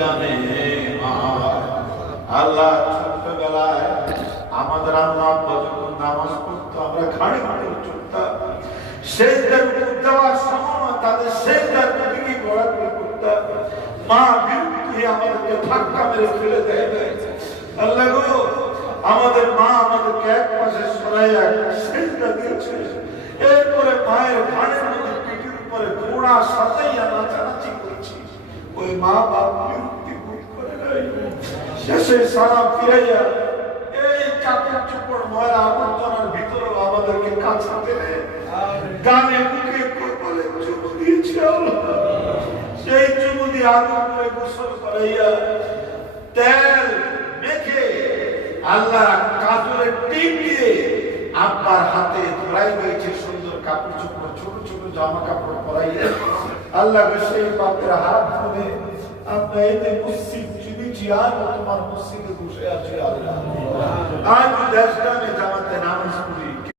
গানে আল্লাহ ছোটবেলায় আমাদের আম্মা আব্বা যখন নামাজ পড়তো আমরা ঘাড়ে ঘাড়ে চড়তাম, সেজদার উপর দেওয়ার সময় তাদের সেজদার দিকে গড়াগড়ি করতাম। মা বিরক্তি আমাদেরকে ধাক্কা মেরে ফেলে দেয়। আল্লাহ গো, আমাদের মা আমাদেরকে এক পাশে সরাইয়া সেজদা দিয়েছে, এরপরে মায়ের ঘাড়ের মধ্যে পিঠের উপরে ঘোড়া সাজাইয়া নাচানাচি করছি। ওই মা বাপ বিরক্তি বোধ করে নাই, শেষে সালাম ফিরাইয়া এই কাপড় চোপড় ময়লা আবর্জনার ভিতরেও আমাদেরকে কাছে টেনে গানে মুখে বলে চুমু দিয়েছে। সেই চুমু দিয়ে আগুন করে গোসল করাইয়া তেল মেখে আল্লাহ কাজলের টিপ দিয়ে আব্বার হাতে ধরাই দিয়েছে সুন্দর কাপড় চোপড়, ছোট ছোট জামা কাপড় পরাইয়া। আল্লাহ সেই বাপের হাত ধরে আমরা এতে মসজিদ চিনিছি, আর তোমার মসজিদে বসে আছি। আল্লাহ আজ দেশটা জামাতে নামাজ